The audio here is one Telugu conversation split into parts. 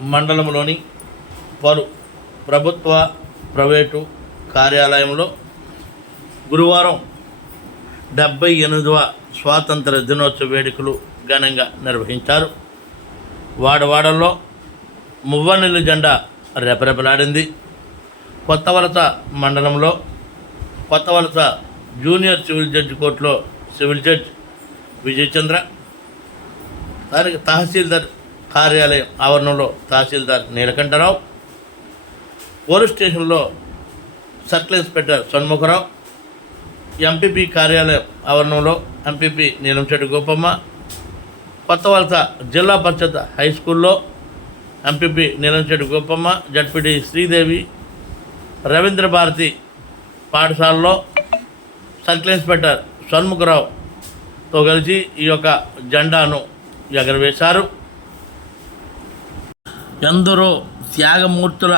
మండలంలోని పలు ప్రభుత్వ ప్రైవేటు కార్యాలయంలో గురువారం డెబ్బై ఎనిమిదవ స్వాతంత్ర దినోత్సవ వేడుకలు ఘనంగా నిర్వహించారు. వాడవాడల్లో మువ్వనెల్లి జెండా రెపరెపలాడింది. కొత్త వలస మండలంలో Kotha Valasa junior civil judge కోర్టులో సివిల్ జడ్జ్ విజయచంద్ర స్థానిక తహసీల్దార్ కార్యాలయం ఆవరణంలో తహసీల్దార్ నీలకంఠరావు పోలీస్ స్టేషన్లో సర్కిల్ ఇన్స్పెక్టర్ షణ్ముఖరావు ఎంపీపీ కార్యాలయం ఆవరణంలో ఎంపీపీ నీలంశెట్టి గోపమ్మ కొత్త వలస జిల్లా పరిషత్ హై స్కూల్లో ఎంపీపీ నీలంశెట్టి గోపమ్మ జడ్పీటీ శ్రీదేవి రవీంద్ర భారతి పాఠశాలలో సర్కిల్ ఇన్స్పెక్టర్ షణ్ముఖరావుతో కలిసి ఈ యొక్క జెండాను ఎగరవేశారు. ఎందరో త్యాగమూర్తుల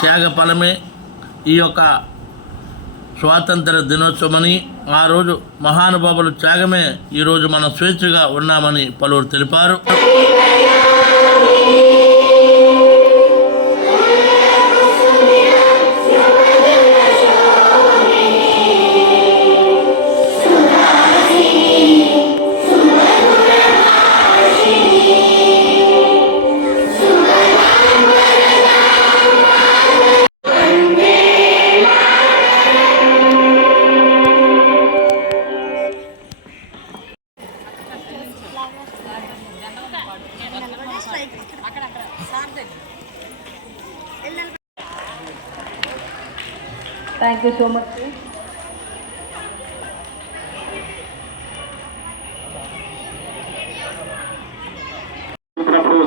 త్యాగ ఫలమే ఈ యొక్క స్వాతంత్ర దినోత్సవమని ఆ రోజు మహానుభావులు త్యాగమే ఈరోజు మనం స్వేచ్ఛగా ఉన్నామని పలువురు తెలిపారు. థ్యాంక్ యూ సో మచ్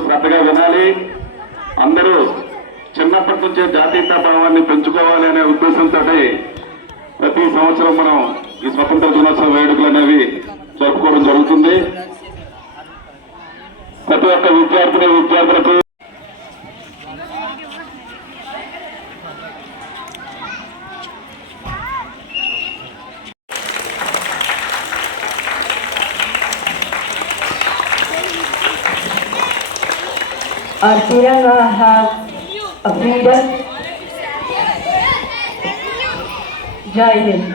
శ్రద్ధగా వినాలి. అందరూ చిన్నప్పటి నుంచే జాతీయతా భావాన్ని పెంచుకోవాలి అనే ఉద్దేశంతో ప్రతి సంవత్సరం మనం ఈ స్వతంత్ర దినోత్సవ వేడుకలు అనేవి జరుపుకోవడం జరుగుతుంది. ప్రతి ఒక్క విద్యార్థిని విద్యార్థుల Our Tiranga have a freedom. Jai Hind.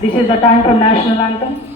This is the time for national anthem.